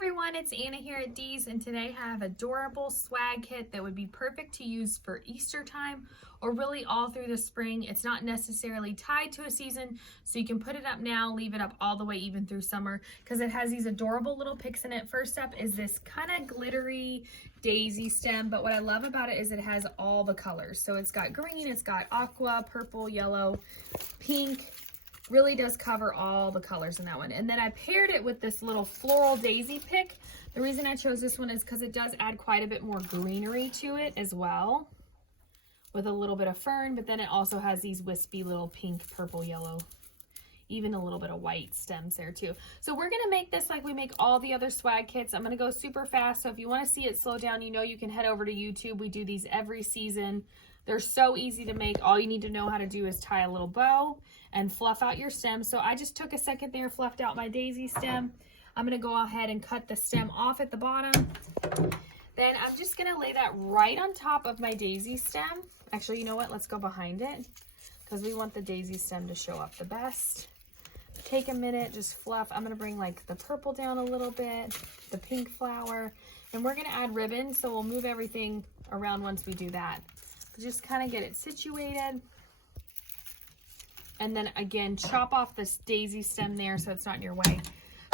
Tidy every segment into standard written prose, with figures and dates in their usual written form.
Everyone, it's Anna here at Dee's, and today I have adorable swag kit that would be perfect to use for Easter time or really all through the spring. It's not necessarily tied to a season, so you can put it up now, leave it up all the way even through summer because it has these adorable little picks in it. First up is this kind of glittery daisy stem, but what I love about it is it has all the colors. So it's got green, it's got aqua, purple, yellow, pink. Really does cover all the colors in that one. And then I paired it with this little floral daisy pick. The reason I chose this one is because it does add quite a bit more greenery to it as well, with a little bit of fern, but then it also has these wispy little pink, purple, yellow, even a little bit of white stems there too. So we're gonna make this like we make all the other swag kits. I'm gonna go super fast, so if you wanna see it slow down, you know you can head over to YouTube. We do these every season. They're so easy to make. All you need to know how to do is tie a little bow and fluff out your stem. So I just took a second there, fluffed out my daisy stem. I'm gonna go ahead and cut the stem off at the bottom. Then I'm just gonna lay that right on top of my daisy stem. Actually, you know what? Let's go behind it because we want the daisy stem to show up the best. Take a minute, just fluff. I'm gonna bring like the purple down a little bit, the pink flower, and we're gonna add ribbon. So we'll move everything around once we do that. Just kind of get it situated. And then again, chop off this daisy stem there so it's not in your way.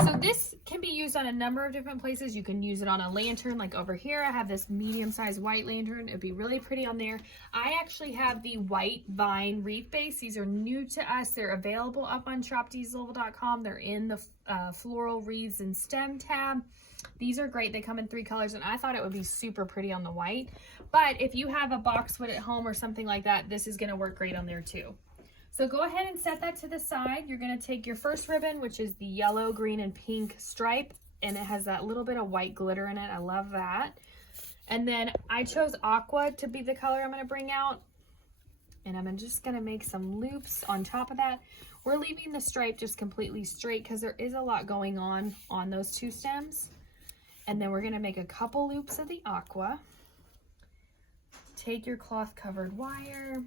So this can be used on a number of different places. You can use it on a lantern, like over here. I have this medium-sized white lantern. It'd be really pretty on there. I actually have the white vine wreath base. These are new to us. They're available up on shopdeeslouisville.com. They're in the floral wreaths and stem tab. These are great. They come in 3 colors, and I thought it would be super pretty on the white. But if you have a boxwood at home or something like that, this is going to work great on there too. So go ahead and set that to the side. You're going to take your first ribbon, which is the yellow, green, and pink stripe, and it has that little bit of white glitter in it. I love that. And then I chose aqua to be the color I'm going to bring out, and I'm just going to make some loops on top of that. We're leaving the stripe just completely straight because there is a lot going on those 2 stems. And then we're going to make a couple loops of the aqua. Take your cloth covered wire.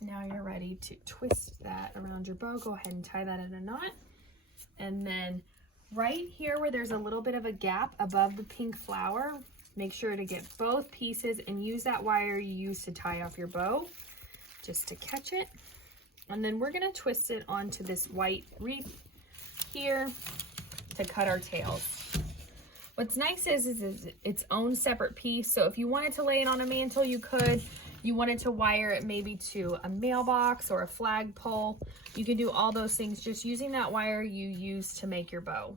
Now you're ready to twist that around your bow. Go ahead and tie that in a knot. And then right here where there's a little bit of a gap above the pink flower, make sure to get both pieces and use that wire you used to tie off your bow just to catch it. And then we're going to twist it onto this white wreath here to cut our tails. What's nice is it's its own separate piece, so if you wanted to lay it on a mantle, you could. You wanted to wire it maybe to a mailbox or a flagpole, you can do all those things just using that wire you used to make your bow.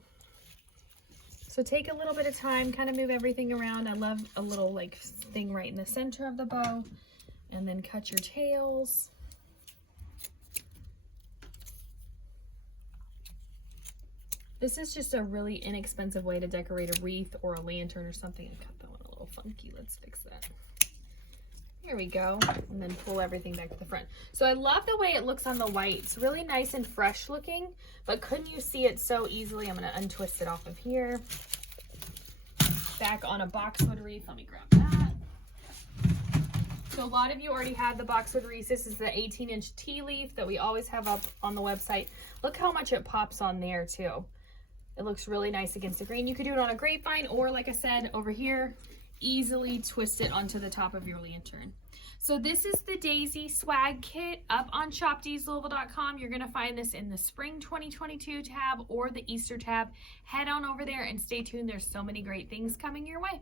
So take a little bit of time, kind of move everything around. I love a little like thing right in the center of the bow, and then cut your tails. This is just a really inexpensive way to decorate a wreath or a lantern or something. Cut that one a little funky. Let's fix that. Here we go. And then pull everything back to the front. So I love the way it looks on the white. It's really nice and fresh looking, but couldn't you see it so easily? I'm going to untwist it off of here. Back on a boxwood wreath. Let me grab that. So a lot of you already have the boxwood wreath. This is the 18-inch tea leaf that we always have up on the website. Look how much it pops on there too. It looks really nice against the green. You could do it on a grapevine, or like I said, over here, easily twist it onto the top of your lantern. So this is the Daisy Swag Kit up on shopdeeslouisville.com. You're gonna find this in the Spring 2022 tab or the Easter tab. Head on over there and stay tuned. There's so many great things coming your way.